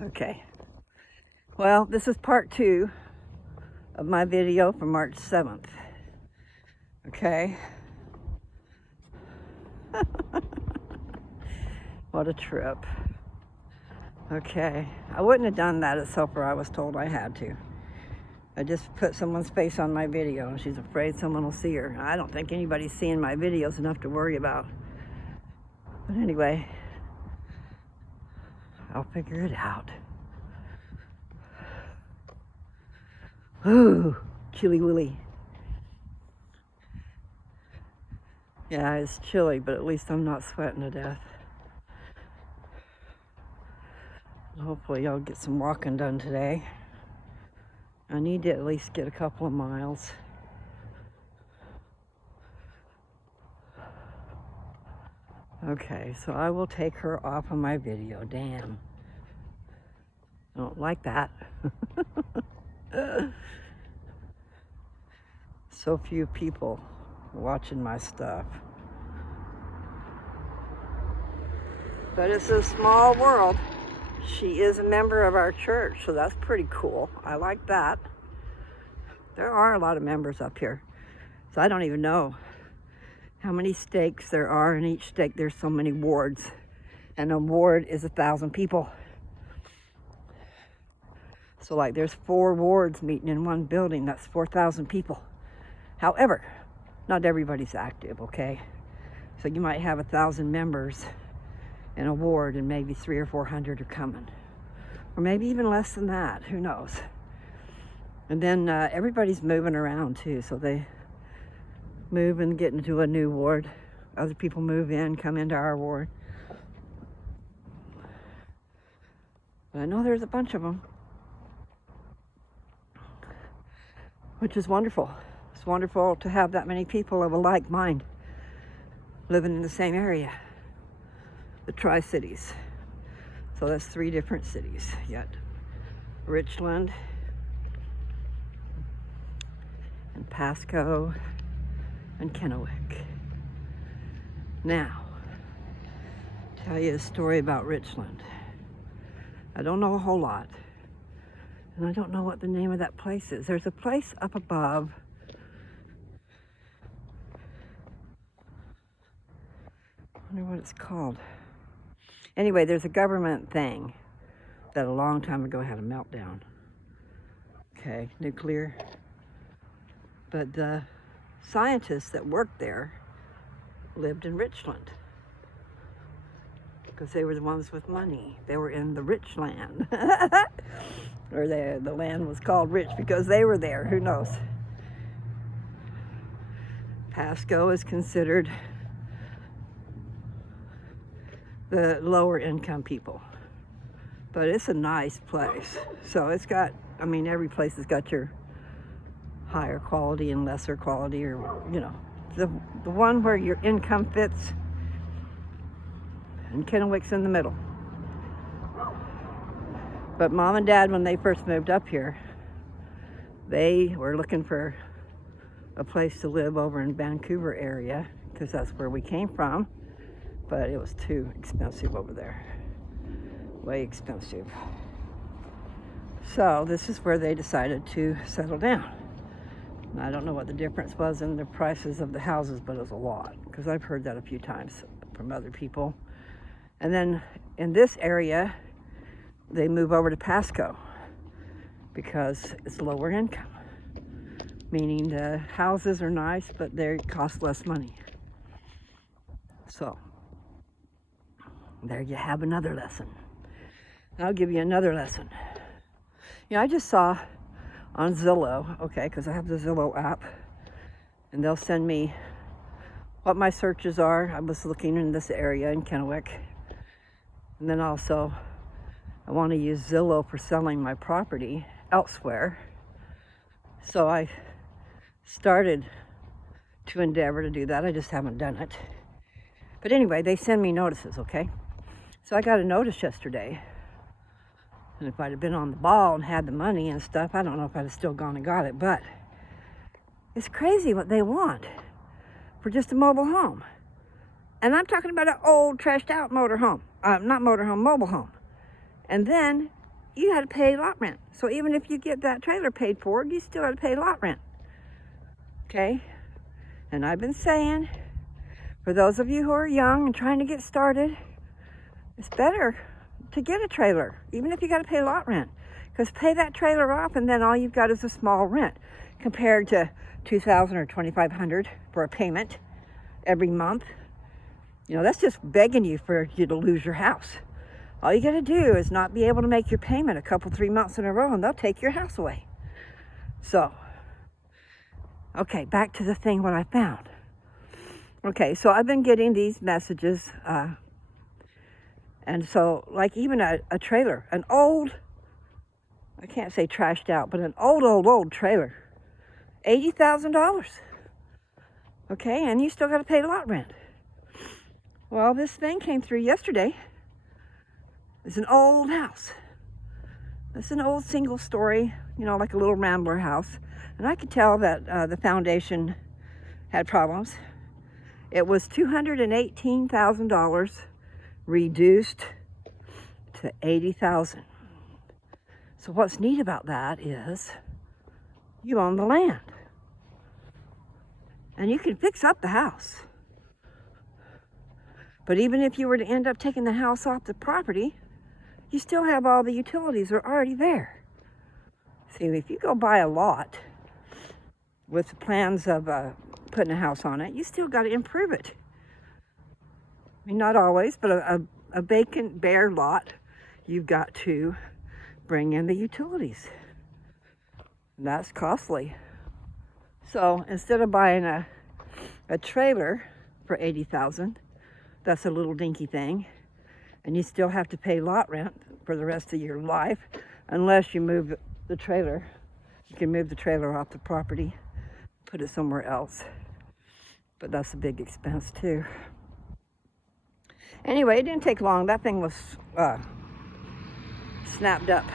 Okay, well, this is part 2 of my video from March 7th. Okay. What a trip. Okay, I wouldn't have done that at supper. I was told I had to. I just put someone's face on my video and she's afraid someone will see her. I don't think anybody's seeing my videos enough to worry about. But anyway, I'll figure it out. Ooh, chilly willy. Yeah, it's chilly, but at least I'm not sweating to death. Hopefully I'll get some walking done today. I need to at least get a couple of miles. Okay, so I will take her off of my video. Damn. I don't like that. So few people watching my stuff. But it's a small world. She is a member of our church, so that's pretty cool. I like that. There are a lot of members up here. So I don't even know how many stakes there are. In each stake there's so many wards. And a ward is 1,000 people. So like there's 4 wards meeting in one building. That's 4,000 people. However, not everybody's active, okay? So you might have 1,000 members in a ward and maybe 300 or 400 are coming. Or maybe even less than that, who knows? And then everybody's moving around too. So they move and get into a new ward. Other people move in, come into our ward. But I know there's a bunch of them, which is wonderful. It's wonderful to have that many people of a like mind living in the same area, the Tri-Cities. So that's 3 different cities. You got Richland and Pasco and Kennewick. Now, tell you a story about Richland. I don't know a whole lot, and I don't know what the name of that place is. There's a place up above. I wonder what it's called. Anyway, there's a government thing that a long time ago had a meltdown. Okay, nuclear. But the scientists that worked there lived in Richland because they were the ones with money. They were in the rich land. Or the land was called rich because they were there. Who knows? Pasco is considered the lower income people. But it's a nice place. So it's got, I mean, every place has got your higher quality and lesser quality, or, you know, the one where your income fits, and Kennewick's in the middle. But Mom and Dad, when they first moved up here, they were looking for a place to live over in Vancouver area, because that's where we came from. But it was too expensive over there. Way expensive. So this is where they decided to settle down. And I don't know what the difference was in the prices of the houses, but it was a lot, because I've heard that a few times from other people. And then in this area, they move over to Pasco because it's lower income, meaning the houses are nice, but they cost less money. So there you have another lesson. I'll give you another lesson. You know, I just saw on Zillow, okay, because I have the Zillow app, and they'll send me what my searches are. I was looking in this area in Kennewick. And then also, I want to use Zillow for selling my property elsewhere. So I started to endeavor to do that. I just haven't done it. But anyway, they send me notices, okay? So I got a notice yesterday. And if I'd have been on the ball and had the money and stuff, I don't know if I'd have still gone and got it. But it's crazy what they want for just a mobile home. And I'm talking about an old, trashed out motor home. Not motor home, mobile home. And then you had to pay lot rent. So even if you get that trailer paid for, you still got to pay lot rent. Okay? And I've been saying, for those of you who are young and trying to get started, it's better to get a trailer, even if you got to pay lot rent. Because pay that trailer off and then all you've got is a small rent compared to $2,000 or $2,500 for a payment every month. You know, that's just begging you for you to lose your house. All you got to do is not be able to make your payment a couple, 3 months in a row and they'll take your house away. So, okay, back to the thing what I found. Okay, so I've been getting these messages, and so like even a trailer, an old, I can't say trashed out, but an old trailer, $80,000. Okay, and you still got to pay lot rent. Well, this thing came through yesterday. It's an old house. It's an old single story, you know, like a little rambler house. And I could tell that the foundation had problems. It was $218,000 reduced to $80,000. So what's neat about that is you own the land. And you can fix up the house. But even if you were to end up taking the house off the property, you still have all the utilities are already there. See, if you go buy a lot with the plans of putting a house on it, you still got to improve it. I mean, not always, but a vacant, bare lot, you've got to bring in the utilities. And that's costly. So instead of buying a trailer for $80,000, that's a little dinky thing, and you still have to pay lot rent for the rest of your life unless you move the trailer. You can move the trailer off the property, put it somewhere else, but that's a big expense too. Anyway, it didn't take long. That thing was snatched up,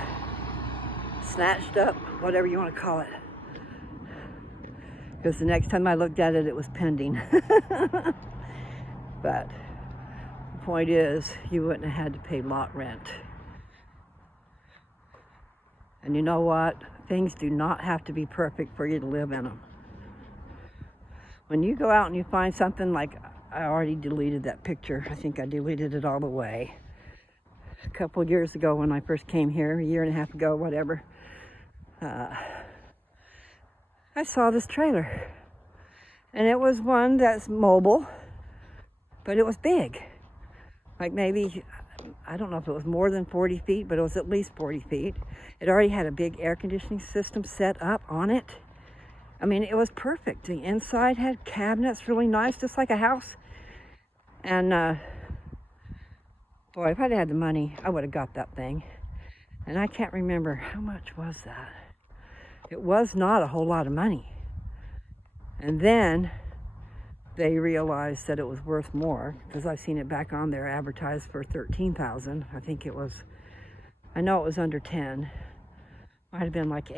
whatever you want to call it, because the next time I looked at it, it was pending. But the point is, you wouldn't have had to pay lot rent. And you know what? Things do not have to be perfect for you to live in them. When you go out and you find something like, I already deleted that picture. I think I deleted it all the way. A couple of years ago when I first came here, a year and a half ago, whatever, I saw this trailer. And it was one that's mobile, but it was big. Like maybe, I don't know if it was more than 40 feet, but it was at least 40 feet. It already had a big air conditioning system set up on it. I mean, it was perfect. The inside had cabinets, really nice, just like a house. And boy, if I'd had the money, I would have got that thing. And I can't remember, how much was that? It was not a whole lot of money. And then they realized that it was worth more, because I've seen it back on there advertised for $13,000. I think it was, I know it was under 10. Might have been like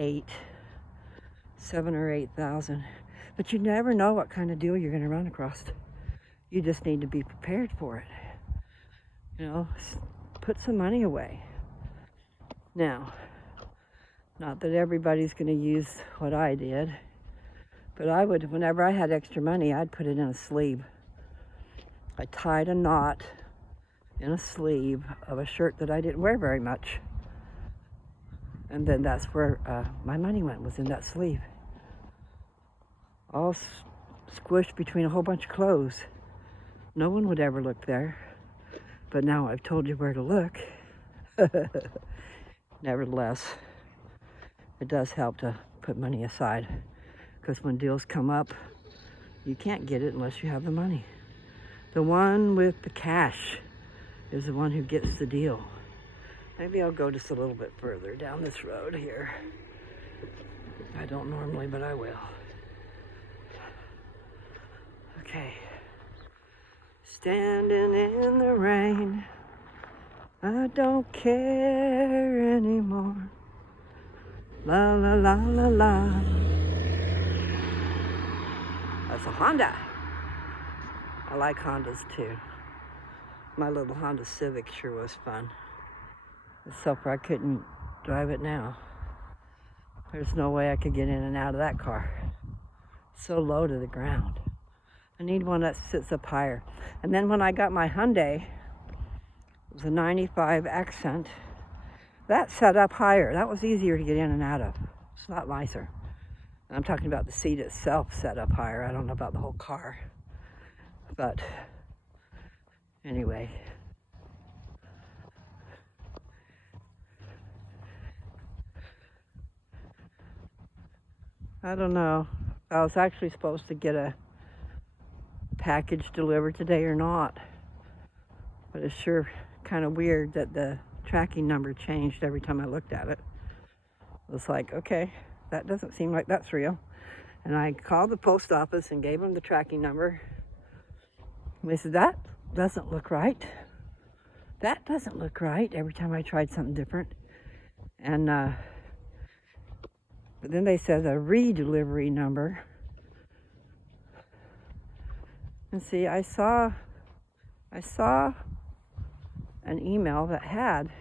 7 or 8,000. But you never know what kind of deal you're going to run across. You just need to be prepared for it. You know, put some money away. Now, not that everybody's going to use what I did, but I would, whenever I had extra money, I'd put it in a sleeve. I tied a knot in a sleeve of a shirt that I didn't wear very much. And then that's where my money went, was in that sleeve. All squished between a whole bunch of clothes. No one would ever look there. But now I've told you where to look. Nevertheless, it does help to put money aside. Because when deals come up, you can't get it unless you have the money. The one with the cash is the one who gets the deal. Maybe I'll go just a little bit further down this road here. I don't normally, but I will. Okay. Standing in the rain, I don't care anymore. La la la la la. That's a Honda. I like Hondas too. My little Honda Civic sure was fun. Except for I couldn't drive it now. There's no way I could get in and out of that car. It's so low to the ground. I need one that sits up higher. And then when I got my Hyundai, it was a 95 Accent, that sat up higher. That was easier to get in and out of. It's a lot nicer. I'm talking about the seat itself set up higher. I don't know about the whole car. But anyway. I don't know. I was actually supposed to get a package delivered today or not. But it's sure kind of weird that the tracking number changed every time I looked at it. It was like, okay, that doesn't seem like that's real. And I called the post office and gave them the tracking number. And they said, that doesn't look right. That doesn't look right every time I tried something different. And but then they said a redelivery number. And see, I saw an email that had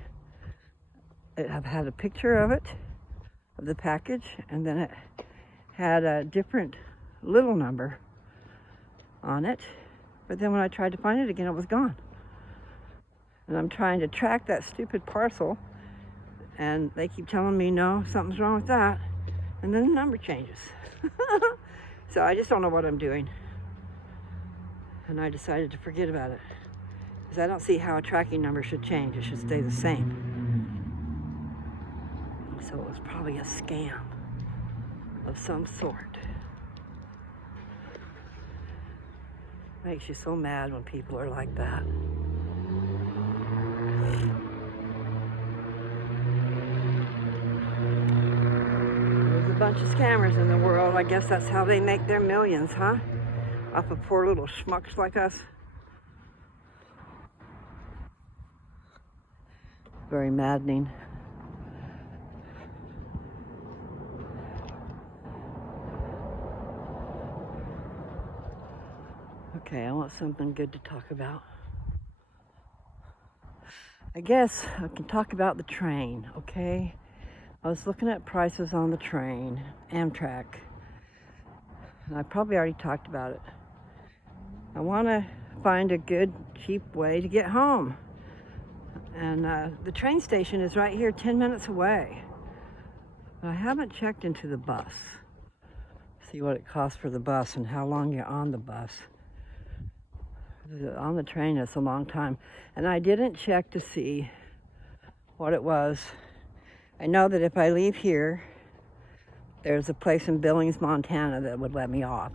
a picture of it, of the package, and then it had a different little number on it. But then when I tried to find it again, it was gone. And I'm trying to track that stupid parcel, and they keep telling me, no, something's wrong with that. And then the number changes. So I just don't know what I'm doing. And I decided to forget about it. Because I don't see how a tracking number should change. It should stay the same. So it was probably a scam of some sort. Makes you so mad when people are like that. There's a bunch of scammers in the world. I guess that's how they make their millions, huh? Off of poor little schmucks like us. Very maddening. Okay, I want something good to talk about. I guess I can talk about the train, okay? I was looking at prices on the train, Amtrak, and I probably already talked about it. I want to find a good, cheap way to get home. And the train station is right here, 10 minutes away. But I haven't checked into the bus. See what it costs for the bus and how long you're on the bus. On the train, it's a long time. And I didn't check to see what it was. I know that if I leave here, there's a place in Billings, Montana that would let me off.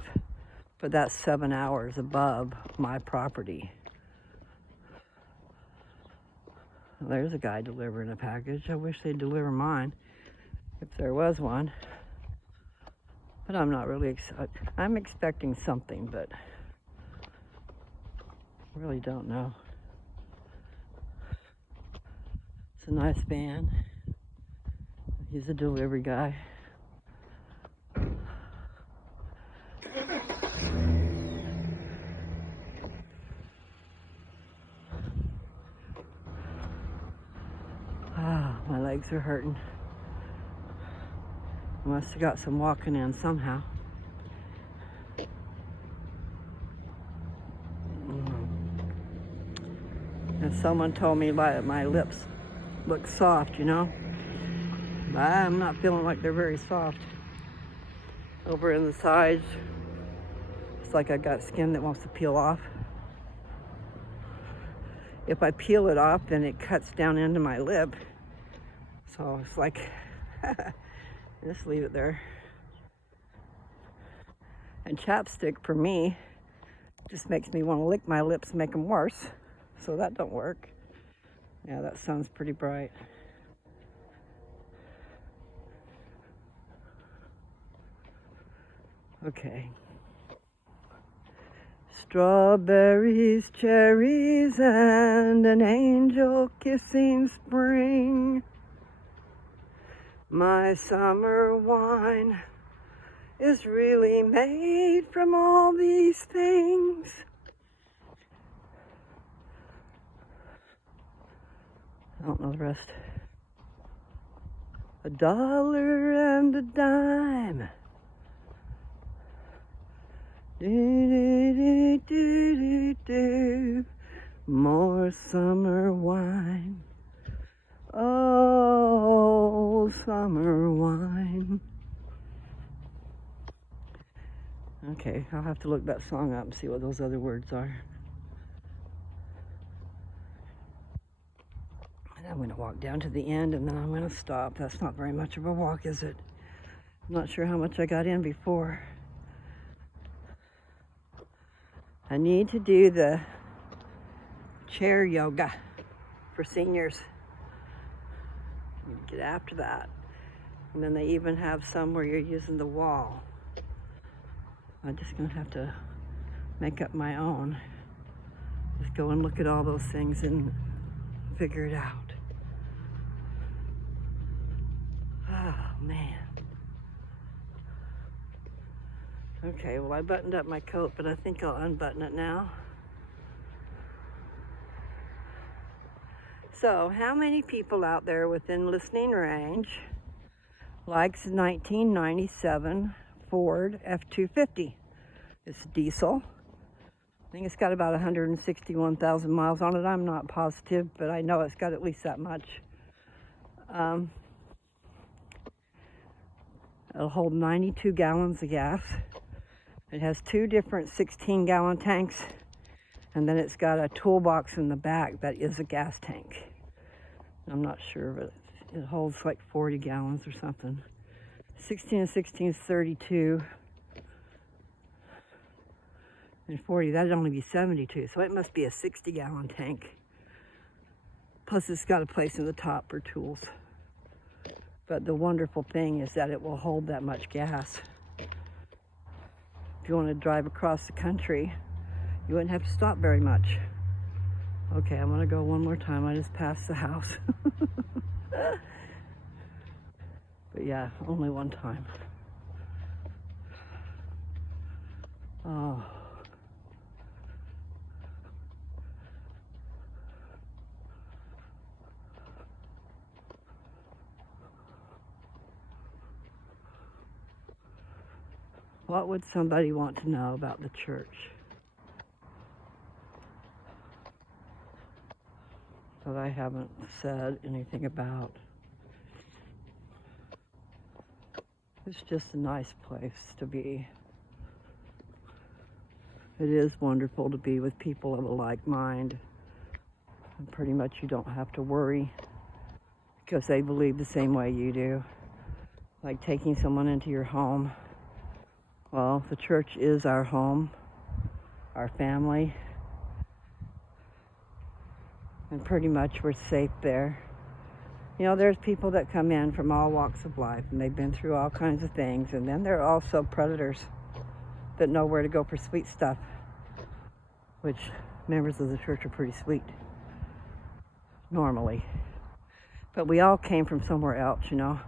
But that's 7 hours above my property. Well, there's a guy delivering a package. I wish they'd deliver mine, if there was one. But I'm not really excited. I'm expecting something, but I really don't know. It's a nice van. He's a delivery guy. Ah, my legs are hurting. I must have got some walking in somehow. And someone told me my lips look soft, you know. But I'm not feeling like they're very soft. Over in the sides, it's like I got skin that wants to peel off. If I peel it off, then it cuts down into my lip. So it's like, just leave it there. And chapstick for me just makes me want to lick my lips, make them worse. So that don't work. Yeah, that sun's pretty bright. Okay. Strawberries, cherries, and an angel kissing spring. My summer wine is really made from all these things. I don't know the rest. $1.10. Do, do, do, do, do. More summer wine. Oh, summer wine. Okay, I'll have to look that song up and see what those other words are. And I'm going to walk down to the end and then I'm going to stop. That's not very much of a walk, is it? I'm not sure how much I got in before. I need to do the chair yoga for seniors. Get after that. And then they even have some where you're using the wall. I'm just gonna have to make up my own. Just go and look at all those things and figure it out. Oh man. Okay, well I buttoned up my coat, but I think I'll unbutton it now. So, how many people out there within listening range likes 1997 Ford F-250? It's diesel. I think it's got about 161,000 miles on it. I'm not positive, but I know it's got at least that much. It'll hold 92 gallons of gas. It has two different 16-gallon tanks, and then it's got a toolbox in the back that is a gas tank. I'm not sure, but it holds like 40 gallons or something. 16 and 16 is 32. And 40, that'd only be 72. So it must be a 60-gallon tank. Plus it's got a place in the top for tools. But the wonderful thing is that it will hold that much gas. If you want to drive across the country, you wouldn't have to stop very much. Okay, I'm gonna go one more time. I just passed the house. But yeah, only one time. Oh. What would somebody want to know about the church that I haven't said anything about? It's just a nice place to be. It is wonderful to be with people of a like mind. And pretty much you don't have to worry because they believe the same way you do. Like taking someone into your home. Well, the church is our home, our family, and pretty much we're safe there. You know, there's people that come in from all walks of life, and they've been through all kinds of things, and then there are also predators that know where to go for sweet stuff, which members of the church are pretty sweet, normally. But we all came from somewhere else, you know.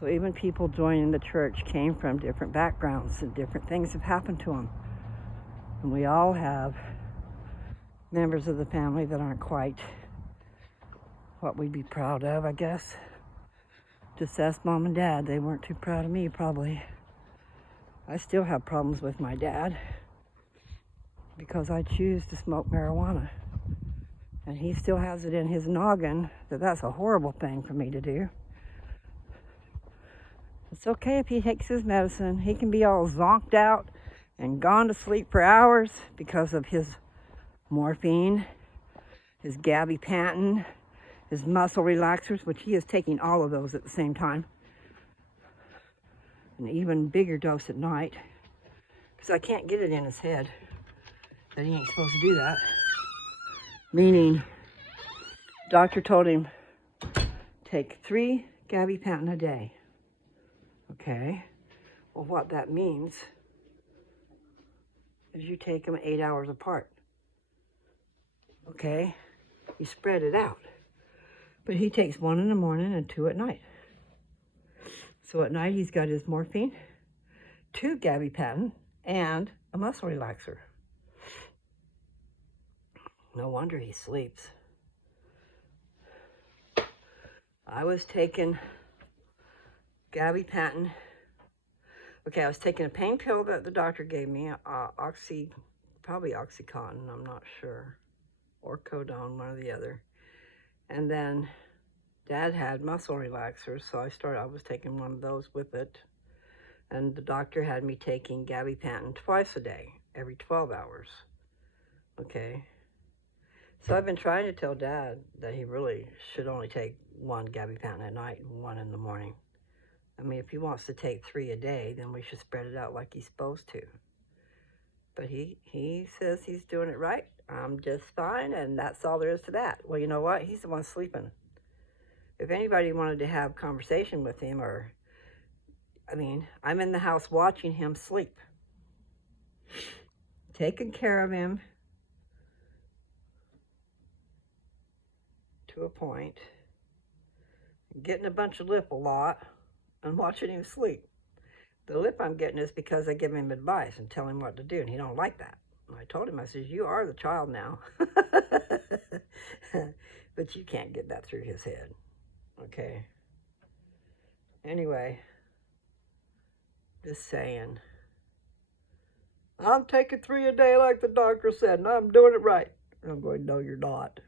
So even people joining the church came from different backgrounds and different things have happened to them. And we all have members of the family that aren't quite what we'd be proud of, I guess. Just ask mom and dad. They weren't too proud of me, probably. I still have problems with my dad because I choose to smoke marijuana. And he still has it in his noggin that that's a horrible thing for me to do. It's okay if he takes his medicine. He can be all zonked out and gone to sleep for hours because of his morphine, his gabapentin, his muscle relaxers, which he is taking all of those at the same time. An even bigger dose at night because I can't get it in his head that he ain't supposed to do that. Meaning, doctor told him, take 3 gabapentin a day. Okay, well what that means is you take them 8 hours apart. Okay, you spread it out. But he takes 1 in the morning and 2 at night. So at night he's got his morphine, 2 gabapentin, and a muscle relaxer. No wonder he sleeps. I was taking gabapentin. Okay, I was taking a pain pill that the doctor gave me, probably Oxycontin, I'm not sure, or Codone, one or the other. And then Dad had muscle relaxers, so I was taking one of those with it. And the doctor had me taking gabapentin twice a day, every 12 hours. Okay. So I've been trying to tell Dad that he really should only take one gabapentin at night and one in the morning. I mean, if he wants to take 3 a day, then we should spread it out like he's supposed to. But he says he's doing it right. I'm just fine, and that's all there is to that. Well, you know what? He's the one sleeping. If anybody wanted to have conversation with him, I'm in the house watching him sleep, taking care of him to a point, getting a bunch of lip a lot, and watching him sleep. The lip I'm getting is because I give him advice and tell him what to do, and he don't like that. And I told him, I says, you are the child now. But you can't get that through his head. Okay. Anyway, just saying. I'm taking 3 a day like the doctor said, and I'm doing it right. I'm going, no, you're not.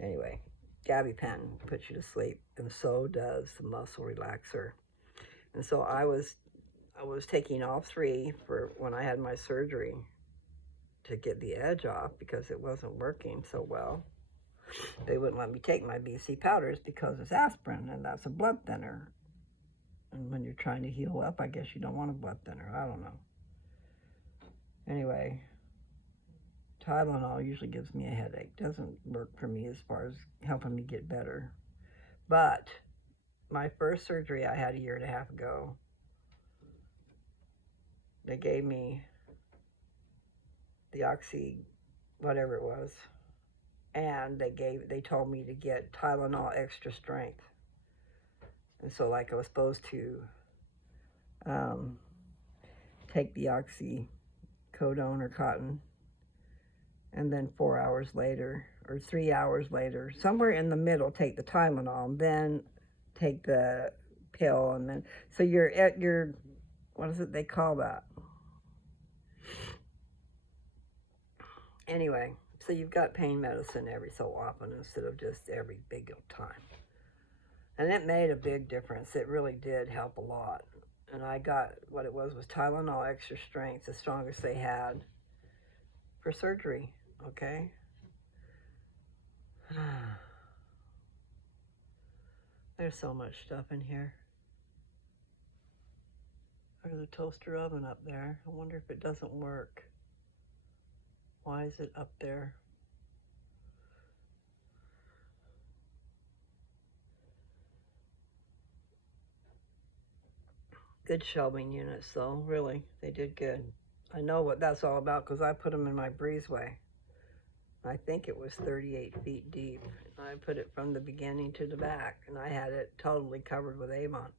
Anyway, gabapentin puts you to sleep, and so does the muscle relaxer. And so I was taking all 3 for when I had my surgery to get the edge off because it wasn't working so well. They wouldn't let me take my BC powders because it's aspirin, and that's a blood thinner. And when you're trying to heal up, I guess you don't want a blood thinner. I don't know. Anyway, Tylenol usually gives me a headache. Doesn't work for me as far as helping me get better. But my first surgery I had a 1.5 years ago, they gave me the Oxy, whatever it was, and they told me to get Tylenol extra strength. And so, like, I was supposed to take the oxycodone or cotton, and then 4 hours later, or 3 hours later, somewhere in the middle, take the Tylenol, and then take the pill, and then, so you're at your, what is it they call that? Anyway, so you've got pain medicine every so often instead of just every big time. And it made a big difference. It really did help a lot. And I got, what it was Tylenol extra strength, the strongest they had for surgery, okay? There's so much stuff in here. There's a toaster oven up there. I wonder if it doesn't work. Why is it up there? Good shelving units, though, really. They did good. I know what that's all about because I put them in my breezeway. I think it was 38 feet deep. I put it from the beginning to the back, and I had it totally covered with Avon.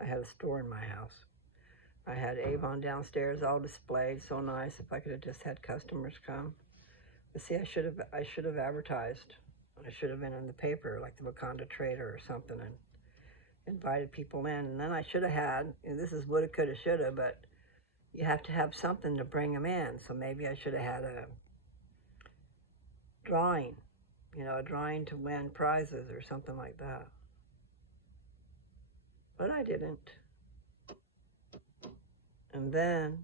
I had a store in my house. I had Avon downstairs all displayed, so nice. If I could have just had customers come. But see, I should have advertised. I should have been in the paper, like the Wakanda Trader or something, and invited people in. And then I should have had, and this is woulda, coulda, shoulda, but you have to have something to bring them in. So maybe I should have had a drawing, a drawing to win prizes or something like that. But I didn't. And then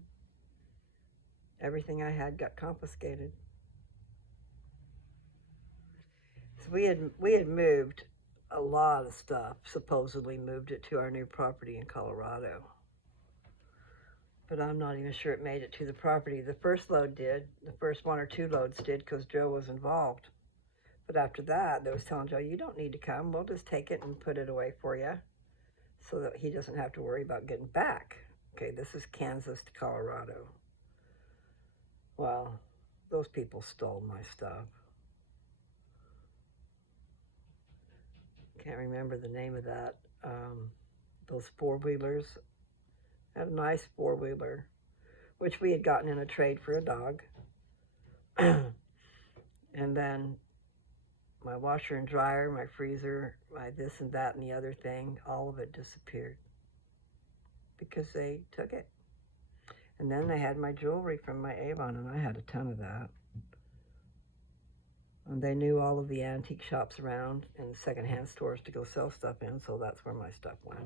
everything I had got confiscated. So we had moved a lot of stuff, supposedly moved it to our new property in Colorado. But I'm not even sure it made it to the property. The first load did. The first 1 or 2 loads did because Joe was involved. But after that, they was telling Joe, you don't need to come. We'll just take it and put it away for you so that he doesn't have to worry about getting back. Okay, this is Kansas to Colorado. Well, those people stole my stuff. Can't remember the name of that. Those 4-wheelers. Had a nice 4-wheeler, which we had gotten in a trade for a dog. And then my washer and dryer, my freezer, my this and that and the other thing, all of it disappeared because they took it. And then they had my jewelry from my Avon, and I had a ton of that. And they knew all of the antique shops around and secondhand stores to go sell stuff in, so that's where my stuff went.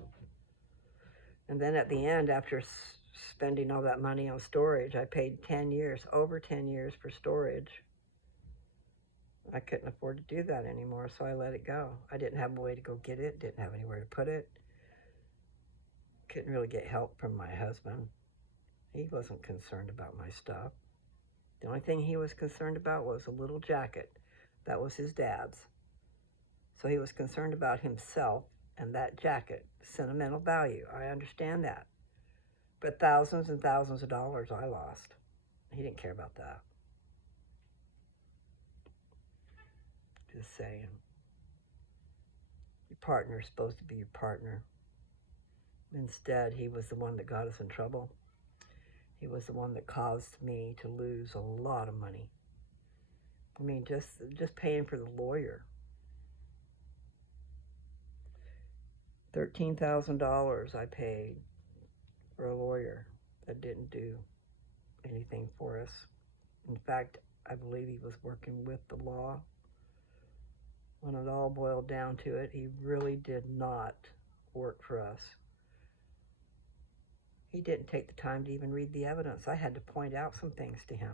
And then at the end, after spending all that money on storage, I paid 10 years, over 10 years for storage. I couldn't afford to do that anymore, so I let it go. I didn't have a way to go get it, didn't have anywhere to put it. Couldn't really get help from my husband. He wasn't concerned about my stuff. The only thing he was concerned about was a little jacket. That was his dad's. So he was concerned about himself and that jacket, sentimental value. I understand that. But thousands and thousands of dollars I lost. He didn't care about that. Just saying. Your partner's supposed to be your partner. Instead, he was the one that got us in trouble. He was the one that caused me to lose a lot of money. I mean, just paying for the lawyer. $13,000 I paid for a lawyer that didn't do anything for us. In fact, I believe he was working with the law. When it all boiled down to it, he really did not work for us. He didn't take the time to even read the evidence. I had to point out some things to him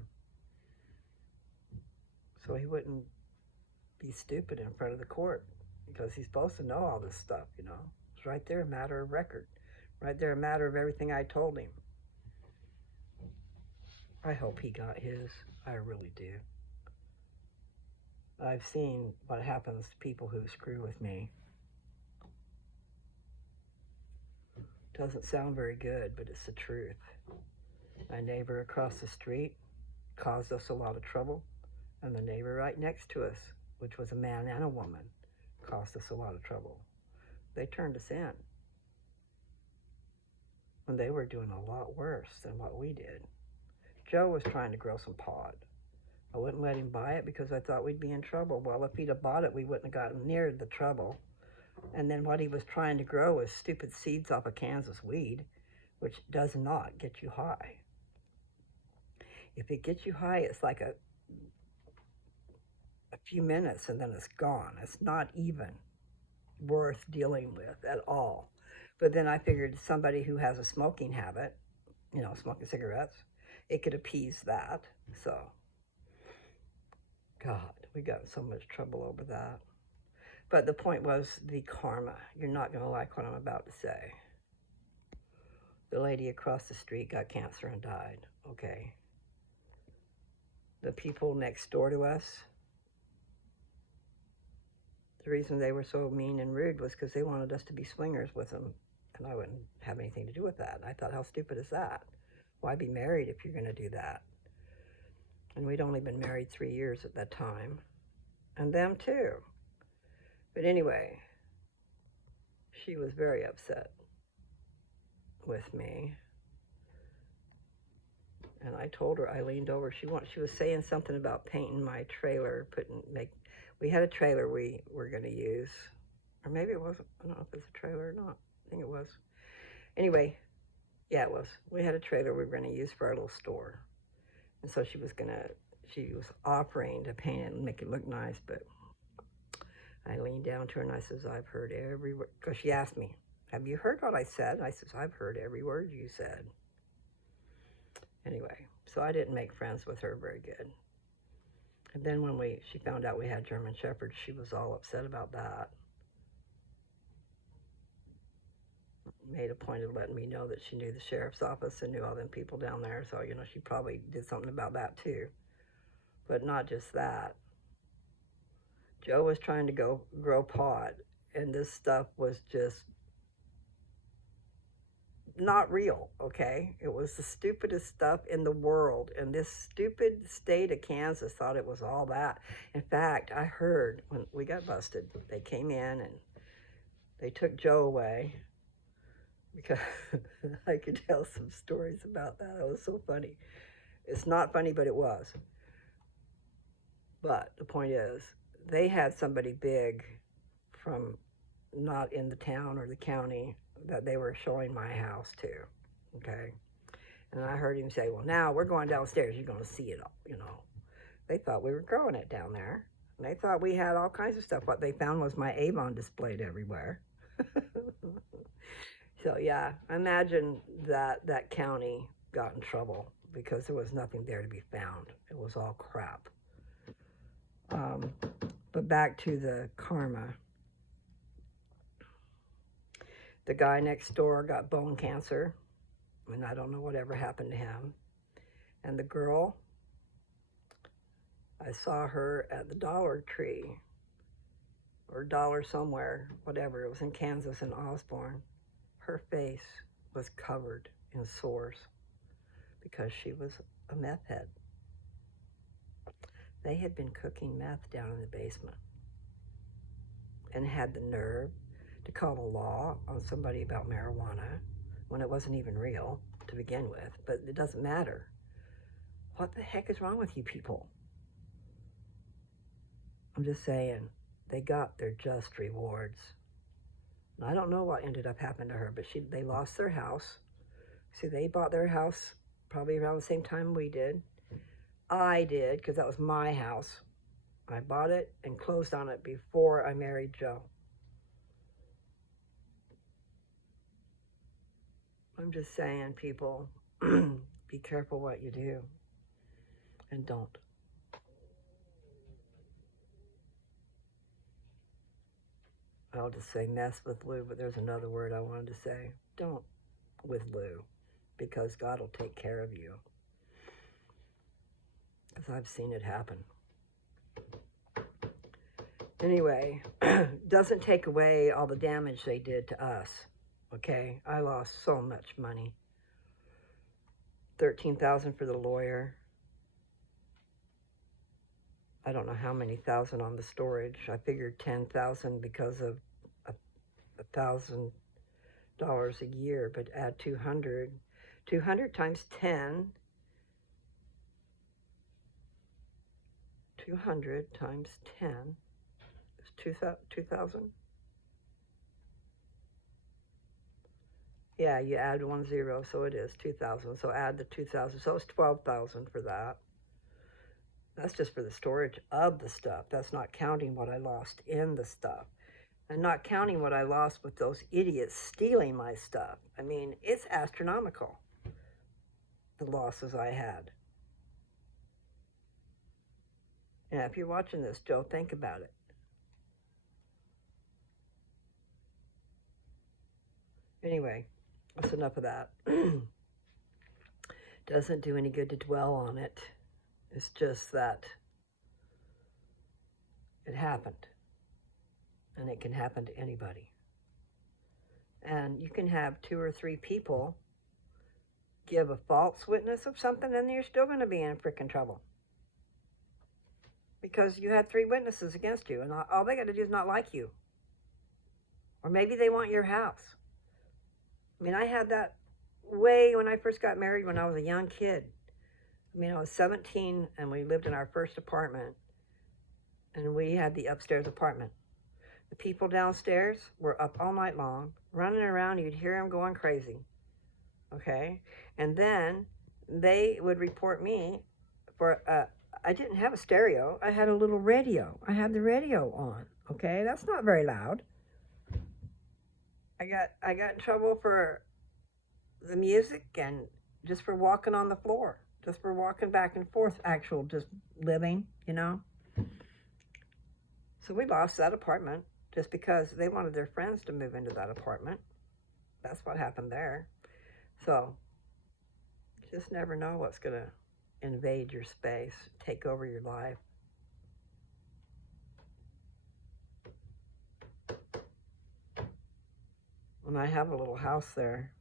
so he wouldn't be stupid in front of the court, because he's supposed to know all this stuff, you know. It's right there, a matter of record. Right there, a matter of everything I told him. I hope he got his. I really do. I've seen what happens to people who screw with me. Doesn't sound very good, but it's the truth. My neighbor across the street caused us a lot of trouble, and the neighbor right next to us, which was a man and a woman, caused us a lot of trouble. They turned us in when they were doing a lot worse than what we did. Joe was trying to grow some pot. I wouldn't let him buy it because I thought we'd be in trouble. Well, if he'd have bought it, we wouldn't have gotten near the trouble. And then what he was trying to grow was stupid seeds off of Kansas weed, which does not get you high. If it gets you high, it's like a few minutes and then it's gone. It's not even worth dealing with at all. But then I figured somebody who has a smoking habit, you know, smoking cigarettes, it could appease that. So, God, we got in so much trouble over that. But the point was the karma. You're not going to like what I'm about to say. The lady across the street got cancer and died, okay? The people next door to us, the reason they were so mean and rude was because they wanted us to be swingers with them, and I wouldn't have anything to do with that. And I thought, how stupid is that? Why be married if you're going to do that? And we'd only been married 3 years at that time, and them too. But anyway, she was very upset with me. And I told her, I leaned over, she was saying something about painting my trailer, we had a trailer we were going to use, or maybe it wasn't, I don't know if it's a trailer or not, I think it was. Anyway, yeah, it was. We had a trailer we were going to use for our little store. And so she was offering to paint it and make it look nice, but I leaned down to her and I says, I've heard every word, because she asked me, have you heard what I said? And I says, I've heard every word you said. Anyway, so I didn't make friends with her very good. And then when she found out we had German Shepherds, she was all upset about that. Made a point of letting me know that she knew the sheriff's office and knew all them people down there. So, you know, she probably did something about that too. But not just that. Joe was trying to grow pot, and this stuff was just not real, okay? It was the stupidest stuff in the world, and this stupid state of Kansas thought it was all that. In fact, I heard when we got busted, they came in and they took Joe away, because I could tell some stories about that. It was so funny. It's not funny, but it was. But the point is, they had somebody big from not in the town or the county that they were showing my house to, okay? And I heard him say, well, now we're going downstairs. You're going to see it all, you know. They thought we were growing it down there. And they thought we had all kinds of stuff. What they found was my Avon displayed everywhere. So, yeah, imagine that county got in trouble because there was nothing there to be found. It was all crap. But back to the karma. The guy next door got bone cancer, and I don't know whatever happened to him. And the girl, I saw her at the Dollar Tree, or Dollar somewhere, whatever. It was in Kansas in Osborne. Her face was covered in sores because she was a meth head. They had been cooking meth down in the basement and had the nerve to call the law on somebody about marijuana when it wasn't even real to begin with. But it doesn't matter. What the heck is wrong with you people? I'm just saying, they got their just rewards. And I don't know what ended up happening to her, but they lost their house. See, they bought their house probably around the same time we did. I did, because that was my house. I bought it and closed on it before I married Joe. I'm just saying, people, be careful what you do, and don't. I'll just say mess with Lou, but there's another word I wanted to say. Don't with Lou, because God will take care of you. Because I've seen it happen. Anyway, doesn't take away all the damage they did to us. Okay, I lost so much money. $13,000 for the lawyer. I don't know how many thousand on the storage. I figured $10,000 because of $1,000 a year, but add 200. 200 times 10. 200 times 10 is 2,000. Yeah, you add 1 0, so it is 2,000. So add the 2,000, so it's 12,000 for that. That's just for the storage of the stuff. That's not counting what I lost in the stuff. And not counting what I lost with those idiots stealing my stuff. I mean, it's astronomical, the losses I had. Yeah, if you're watching this, Joe, think about it. Anyway, that's enough of that. Doesn't do any good to dwell on it. It's just that it happened. And it can happen to anybody. And you can have 2 or 3 people give a false witness of something, and you're still going to be in freaking trouble. Because you had 3 witnesses against you, and all they got to do is not like you. Or maybe they want your house. I mean, I had that way when I first got married when I was a young kid. I mean, I was 17, and we lived in our first apartment, and we had the upstairs apartment. The people downstairs were up all night long, running around. You'd hear them going crazy, okay? And then they would report me for, I didn't have a stereo. I had a little radio. I had the radio on, okay? That's not very loud. I got in trouble for the music and just for walking on the floor, just for walking back and forth, just living, you know? So we lost that apartment. Just because they wanted their friends to move into that apartment. That's what happened there. So, you just never know what's going to invade your space, take over your life. And I have a little house there.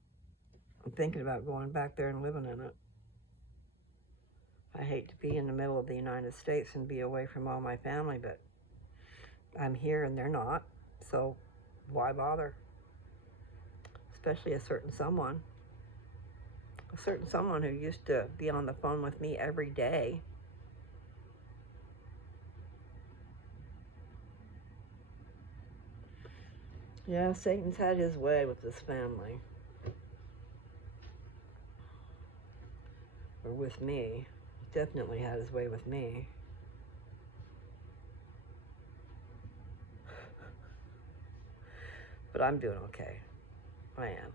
I'm thinking about going back there and living in it. I hate to be in the middle of the United States and be away from all my family, but I'm here and they're not, so why bother? Especially a certain someone who used to be on the phone with me every day. Yeah, Satan's had his way with this family. Or with me. He definitely had his way with me. But I'm doing okay. I am.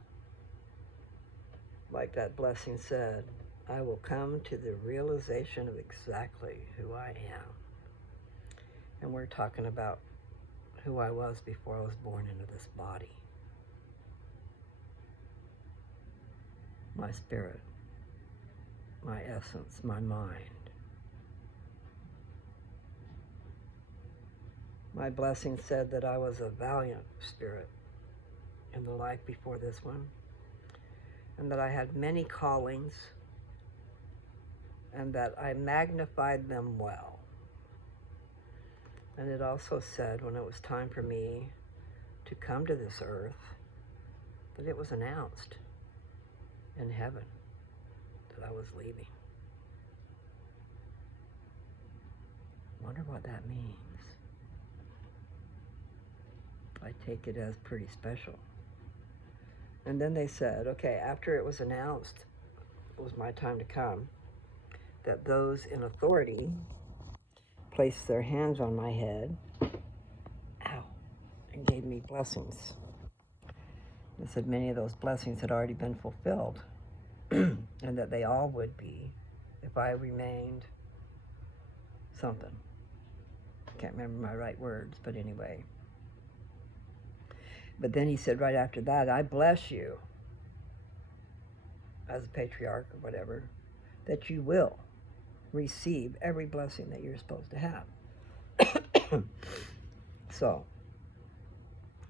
Like that blessing said, I will come to the realization of exactly who I am. And we're talking about who I was before I was born into this body. My spirit, my essence, my mind. My blessing said that I was a valiant spirit in the life before this one, and that I had many callings, and that I magnified them well. And it also said when it was time for me to come to this earth, that it was announced in heaven that I was leaving. Wonder what that means. I take it as pretty special. And then they said, okay, after it was announced it was my time to come, that those in authority placed their hands on my head, ow, and gave me blessings. They said many of those blessings had already been fulfilled, and that they all would be if I remained something. I can't remember my right words, but anyway. But then he said right after that, I bless you as a patriarch or whatever, that you will receive every blessing that you're supposed to have. So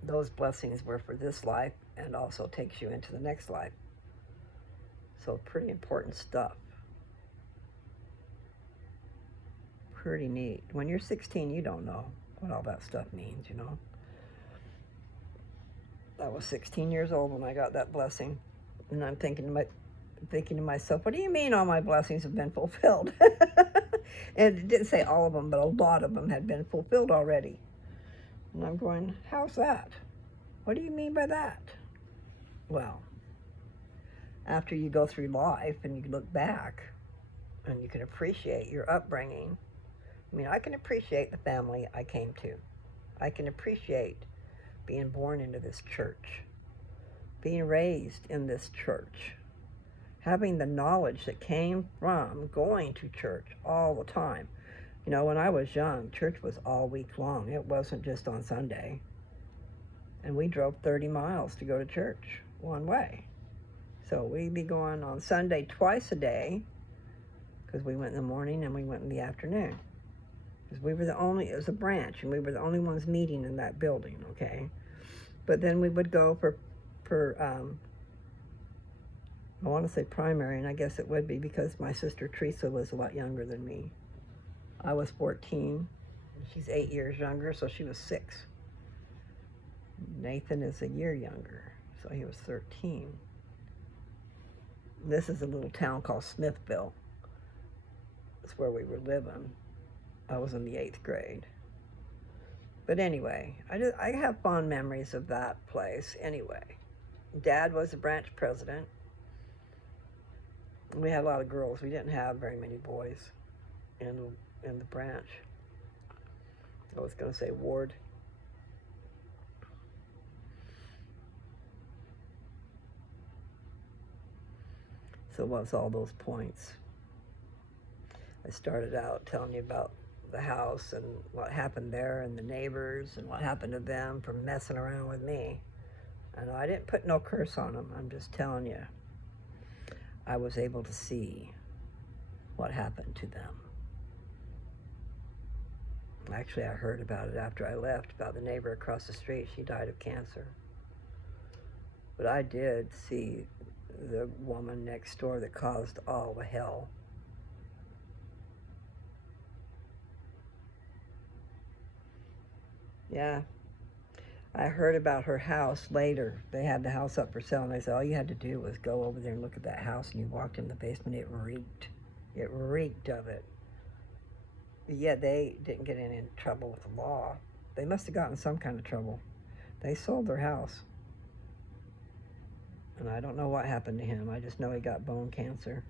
those blessings were for this life and also takes you into the next life. So pretty important stuff. Pretty neat. When you're 16, you don't know what all that stuff means, you know. I was 16 years old when I got that blessing, and I'm thinking to myself, what do you mean all my blessings have been fulfilled? And it didn't say all of them, but a lot of them had been fulfilled already. And I'm going, how's that? What do you mean by that? Well, after you go through life and you look back and you can appreciate your upbringing, I mean, I can appreciate the family I came to. I can appreciate being born into this church, being raised in this church, having the knowledge that came from going to church all the time. You know, when I was young, church was all week long. It wasn't just on Sunday. And we drove 30 miles to go to church one way. So we'd be going on Sunday twice a day, because we went in the morning and we went in the afternoon. Because we were the only, it was a branch, and we were the only ones meeting in that building, okay? But then we would go for I want to say primary, and I guess it would be because my sister Teresa was a lot younger than me. I was 14, and she's 8 years younger, so she was 6. Nathan is a year younger, so he was 13. This is a little town called Smithville. That's where we were living. I was in the 8th grade. But anyway, I have fond memories of that place anyway. Dad was a branch president. We had a lot of girls. We didn't have very many boys in the branch. I was going to say ward. So what's all those points? I started out telling you about the house and what happened there and the neighbors and what happened to them for messing around with me. And I didn't put no curse on them. I'm just telling you. I was able to see what happened to them. Actually, I heard about it after I left, about the neighbor across the street. She died of cancer. But I did see the woman next door that caused all the hell. Yeah. I heard about her house later. They had the house up for sale, and they said all you had to do was go over there and look at that house, and you walked in the basement, it reeked. It reeked of it. But yeah, they didn't get in trouble with the law. They must have gotten some kind of trouble. They sold their house. And I don't know what happened to him. I just know he got bone cancer.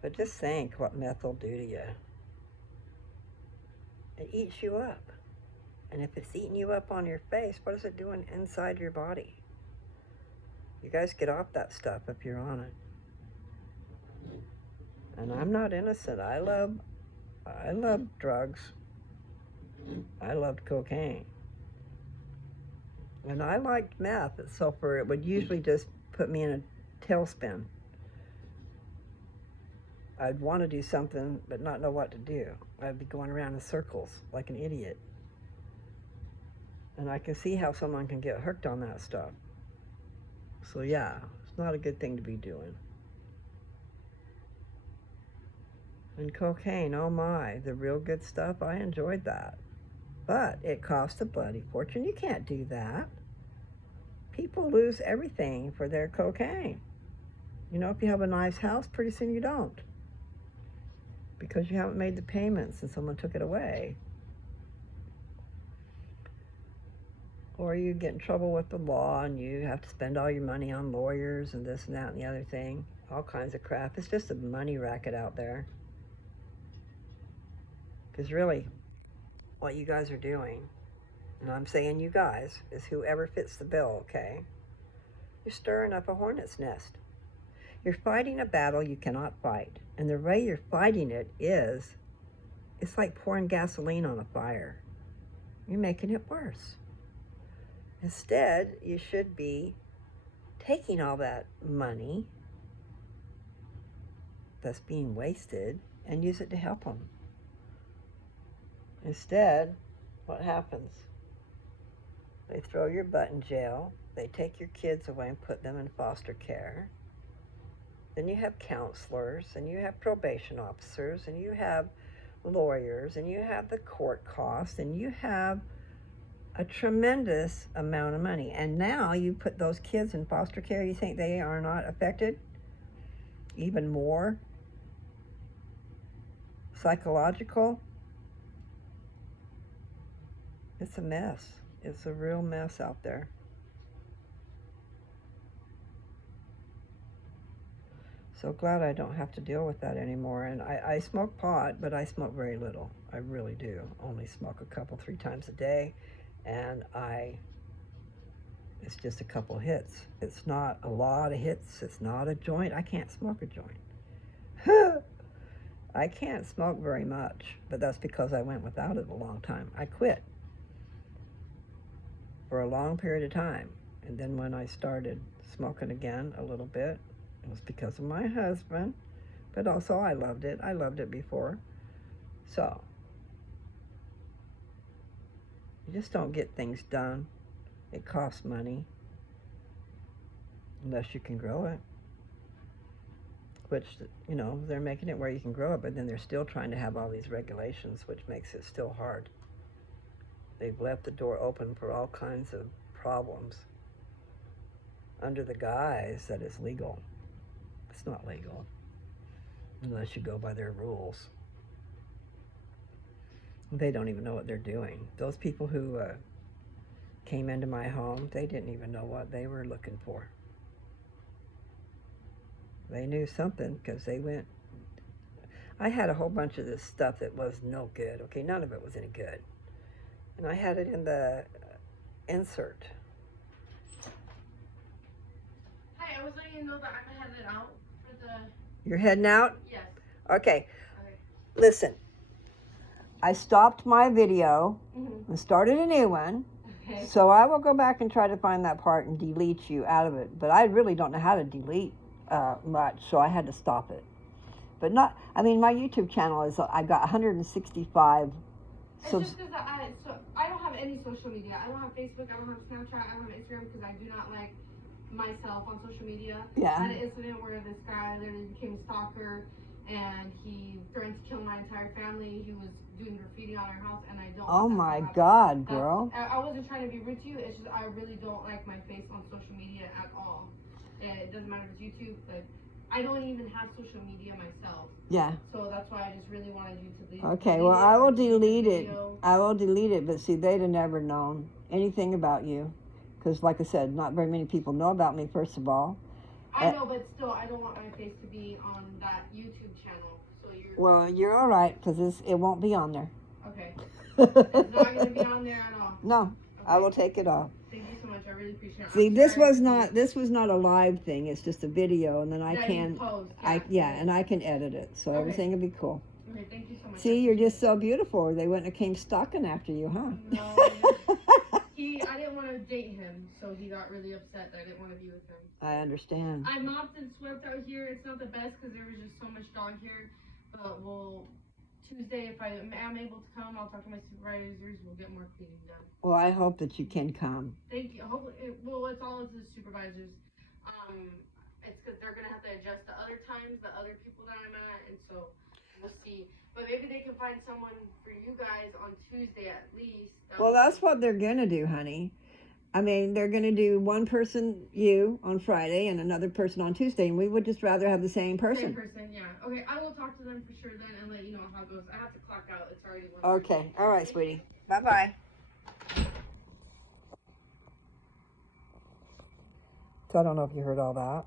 But just think what meth will do to you. It eats you up. And if it's eating you up on your face, what is it doing inside your body? You guys get off that stuff if you're on it. And I'm not innocent. I love drugs. I loved cocaine. And I liked meth, so it would usually just put me in a tailspin. I'd want to do something, but not know what to do. I'd be going around in circles like an idiot. And I can see how someone can get hooked on that stuff. So yeah, it's not a good thing to be doing. And cocaine, oh my, the real good stuff, I enjoyed that. But it cost a bloody fortune. You can't do that. People lose everything for their cocaine. You know, if you have a nice house, pretty soon you don't. Because you haven't made the payments and someone took it away. Or you get in trouble with the law and you have to spend all your money on lawyers and this and that and the other thing. All kinds of crap. It's just a money racket out there. Because really, what you guys are doing, and I'm saying you guys, is whoever fits the bill, okay? You're stirring up a hornet's nest. You're fighting a battle you cannot fight. And the way you're fighting it is, it's like pouring gasoline on a fire. You're making it worse. Instead, you should be taking all that money that's being wasted and use it to help them. Instead, what happens? They throw your butt in jail. They take your kids away and put them in foster care. Then you have counselors, and you have probation officers, and you have lawyers, and you have the court costs, and you have a tremendous amount of money. And now you put those kids in foster care. You think they are not affected? Even more? Psychological? It's a mess. It's a real mess out there. So glad I don't have to deal with that anymore. And I smoke pot, but I smoke very little. I really do. Only smoke a couple, 3 times a day. And it's just a couple hits. It's not a lot of hits. It's not a joint. I can't smoke a joint. I can't smoke very much, but that's because I went without it a long time. I quit for a long period of time. And then when I started smoking again a little bit, it was because of my husband, but also I loved it. I loved it before. So, you just don't get things done. It costs money, unless you can grow it. Which, you know, they're making it where you can grow it, but then they're still trying to have all these regulations, which makes it still hard. They've left the door open for all kinds of problems under the guise that it's legal. It's not legal unless you go by their rules. They don't even know what they're doing. Those people who came into my home, they didn't even know what they were looking for. They knew something because they went. I had a whole bunch of this stuff that was no good. Okay, none of it was any good. And I had it in the insert. Hi, I was letting you know that I'm headed out for the... You're heading out? Yes. Okay. Listen, I stopped my video and started a new one. Okay. So I will go back and try to find that part and delete you out of it. But I really don't know how to delete much, so I had to stop it. But not, I mean, my YouTube channel is, I've got 165 It's just because I don't have any social media. I don't have Facebook, I don't have Snapchat, I don't have Instagram because I do not like myself on social media. Yeah. I had an incident where this guy literally became a stalker and he threatened to kill my entire family. He was doing graffiti on our house and I don't Oh want that to my happen. God, girl. I wasn't trying to be rude to you, it's just I really don't like my face on social media at all. And it doesn't matter if it's YouTube, but I don't even have social media myself. Yeah. So that's why I just really wanted you to leave. Okay, well, I will delete it. I will delete it, but see, they'd have never known anything about you. Because, like I said, not very many people know about me, first of all. I know, but still, I don't want my face to be on that YouTube channel. So you're. Well, you're all right, because it won't be on there. Okay. It's not going to be on there at all. No, Okay. I will take it off. Thank you so much. I really appreciate it. See, I'm this sorry. was not a live thing. It's just a video, and then I That can, you post, and I can edit it, so Okay. everything will be cool. Okay, thank you so much. See, you're just so beautiful. They wouldn't have came stalking after you, huh? No, I didn't want to date him, so he got really upset that I didn't want to be with him. I understand. I mopped and swept out here. It's not the best because there was just so much dog here, but Tuesday, if I am able to come, I'll talk to my supervisors. We'll get more cleaning done. Well, I hope that you can come. Thank you. Hopefully, it's all of the supervisors. It's because they're gonna have to adjust the other times, the other people that I'm at, and so we'll see. But maybe they can find someone for you guys on Tuesday at least. Well, that's what they're gonna do, honey. I mean, they're gonna do one person, you, on Friday, and another person on Tuesday, and we would just rather have the same person. Same person, yeah. Okay, I will talk to them for sure then and let you know how it goes. I have to clock out. It's already 1:30. Okay. All right, sweetie. Bye-bye. So I don't know if you heard all that.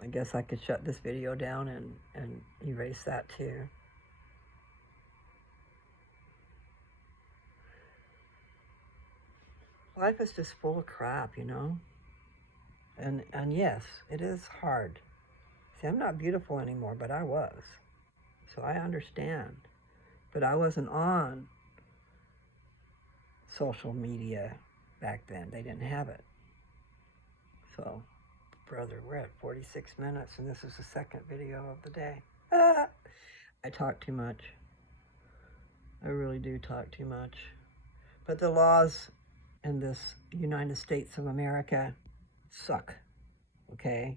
I guess I could shut this video down and erase that too. Life is just full of crap, you know? And yes, it is hard. See, I'm not beautiful anymore, but I was. So I understand. But I wasn't on social media back then. They didn't have it. So, brother, we're at 46 minutes, and this is the second video of the day. I talk too much. I really do talk too much. But the laws in this United States of America suck, okay?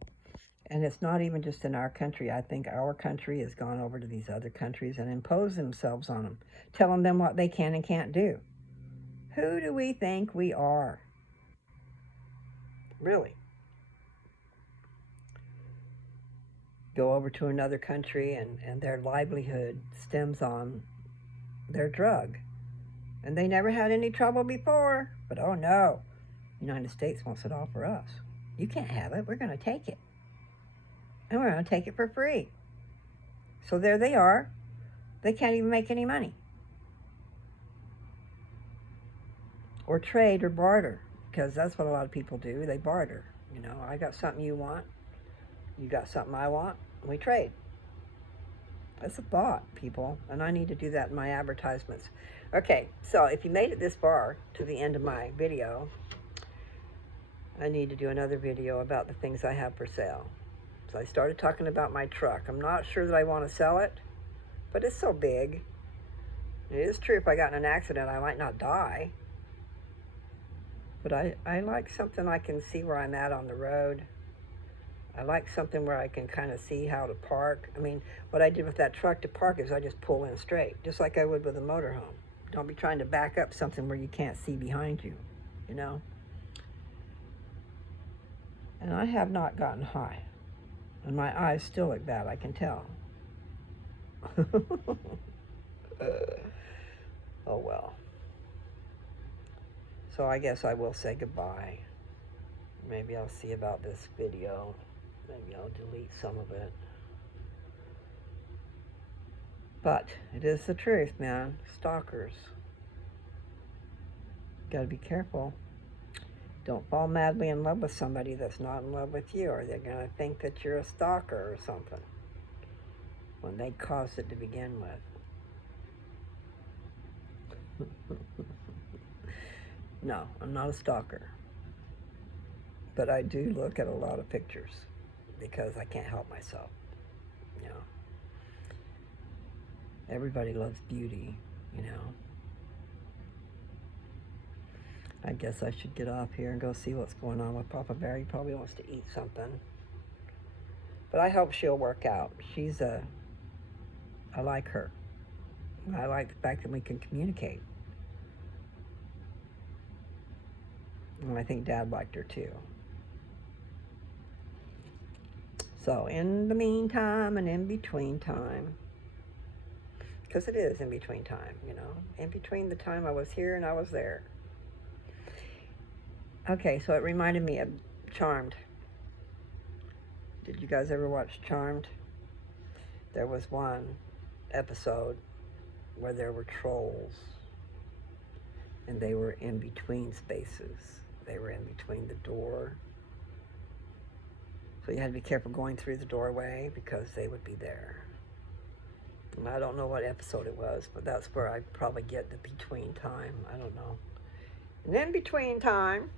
And it's not even just in our country. I think our country has gone over to these other countries and imposed themselves on them, telling them what they can and can't do. Who do we think we are? Really? Go over to another country and their livelihood stems on their drug. And they never had any trouble before. But oh no, the United States wants it all for us. You can't have it. We're going to take it. And we're going to take it for free. So there they are. They can't even make any money. Or trade or barter. Because that's what a lot of people do. They barter. You know, I got something you want. You got something I want. We trade. That's a thought, people. And I need to do that in my advertisements. Okay, so if you made it this far to the end of my video, I need to do another video about the things I have for sale. So I started talking about my truck. I'm not sure that I want to sell it, but it's so big. It is true if I got in an accident, I might not die. But I like something I can see where I'm at on the road. I like something where I can kind of see how to park. I mean, what I did with that truck to park is I just pull in straight, just like I would with a motorhome. Don't be trying to back up something where you can't see behind you, you know? And I have not gotten high. And my eyes still look bad, I can tell. Oh well. So I guess I will say goodbye. Maybe I'll see about this video. Maybe I'll delete some of it. But it is the truth, man. Stalkers. Gotta be careful. Don't fall madly in love with somebody that's not in love with you, or they're gonna think that you're a stalker or something when they caused it to begin with. No, I'm not a stalker. But I do look at a lot of pictures because I can't help myself, you know. Everybody loves beauty, you know. I guess I should get off here and go see what's going on with Papa Bear. He probably wants to eat something. But I hope she'll work out. I like her. I like the fact that we can communicate. And I think Dad liked her too. So in the meantime and in between time, Because it is in between time, you know, in between the time I was here and I was there. Okay, so it reminded me of Charmed. Did you guys ever watch Charmed? There was one episode where there were trolls, and they were in between spaces. They were in between the door. So you had to be careful going through the doorway because they would be there. And I don't know what episode it was, but that's where I probably get the between time. I don't know. And in between time,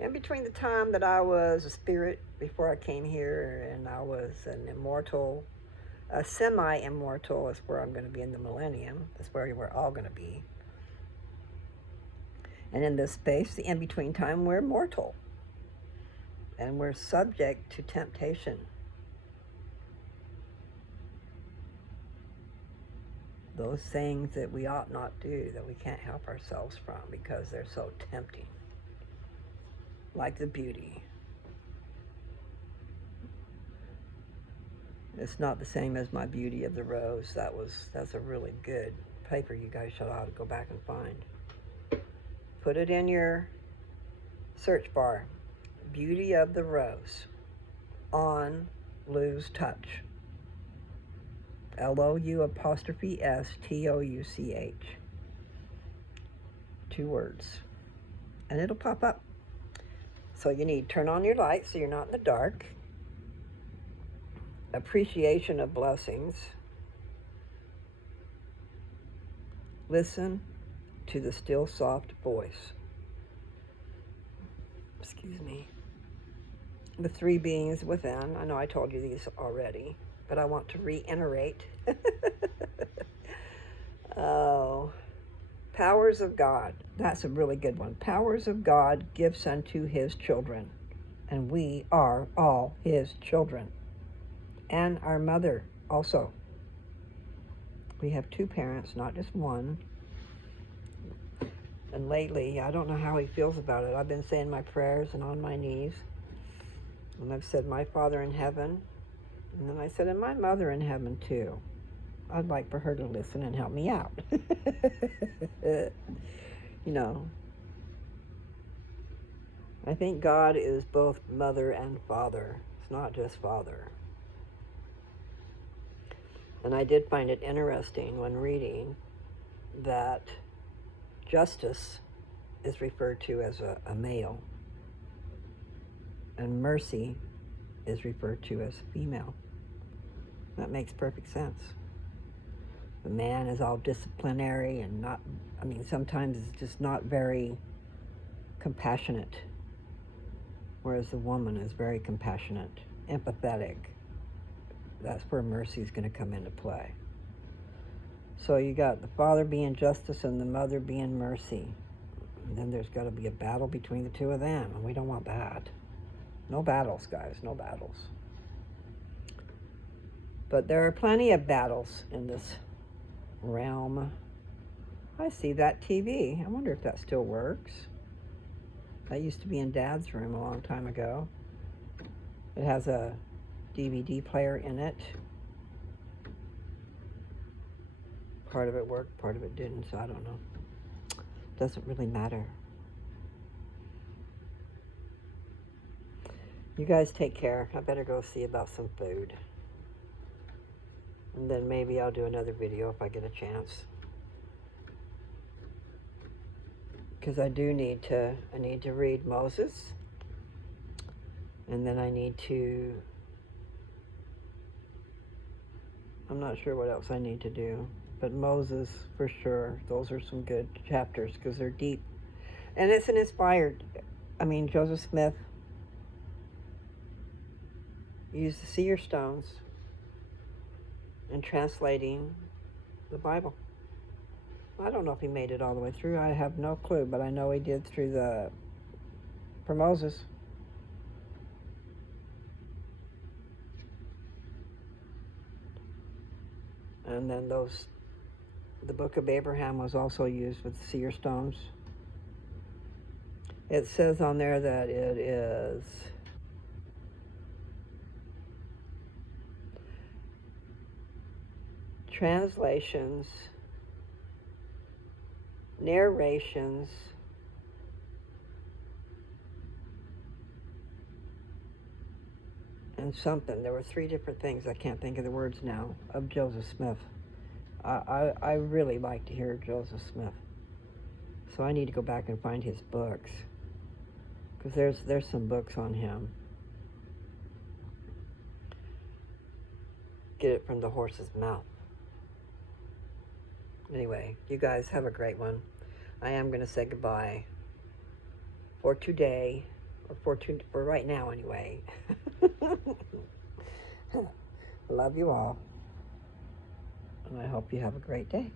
in between the time that I was a spirit before I came here and I was an immortal, a semi-immortal is where I'm going to be in the millennium. That's where we're all going to be. And in this space, the in-between time, we're mortal. And we're subject to temptation. Those things that we ought not do, that we can't help ourselves from because they're so tempting. Like the beauty. It's not the same as my Beauty of the Rose. That's a really good paper you guys should ought to go back and find. Put it in your search bar. Beauty of the Rose. On Lose Touch. LOU''STOUCH. 2 words. And it'll pop up. So you need to turn on your light so you're not in the dark. Appreciation of blessings. Listen to the still soft voice. Excuse me. The 3 beings within. I know I told you these already, but I want to reiterate. Oh, powers of God. That's a really good one. Powers of God gives unto his children, and we are all his children. And our mother also. We have 2 parents, not just one. And lately, I don't know how he feels about it. I've been saying my prayers and on my knees. And I've said, my Father in heaven. And then I said, and my mother in heaven too. I'd like for her to listen and help me out. You know. I think God is both mother and father. It's not just father. And I did find it interesting when reading that justice is referred to as a male, and mercy is referred to as female. That makes perfect sense. The man is all disciplinary and not, I mean, sometimes it's just not very compassionate, whereas the woman is very compassionate, empathetic. That's where mercy is going to come into play. So you got the father being justice and the mother being mercy. And then there's got to be a battle between the 2 of them, and we don't want that. No battles, guys, no battles. But there are plenty of battles in this realm. I see that TV. I wonder if that still works. That used to be in Dad's room a long time ago. It has a DVD player in it. Part of it worked, part of it didn't, so I don't know. Doesn't really matter. You guys take care. I better go see about some food. And then maybe I'll do another video if I get a chance. Because I need to read Moses. And then I need to, I'm not sure what else I need to do. But Moses, for sure, those are some good chapters because they're deep. And it's an inspired, Joseph Smith used the seer stones in translating the Bible. I don't know if he made it all the way through. I have no clue, but I know he did for Moses. And then the book of Abraham was also used with seer stones. It says on there that it is translations, narrations, and something. There were 3 different things. I can't think of the words now, of Joseph Smith. I really like to hear Joseph Smith. So I need to go back and find his books. Because there's some books on him. Get it from the horse's mouth. Anyway, you guys have a great one. I am going to say goodbye for today, or for right now anyway. Love you all, and I hope you have a great day.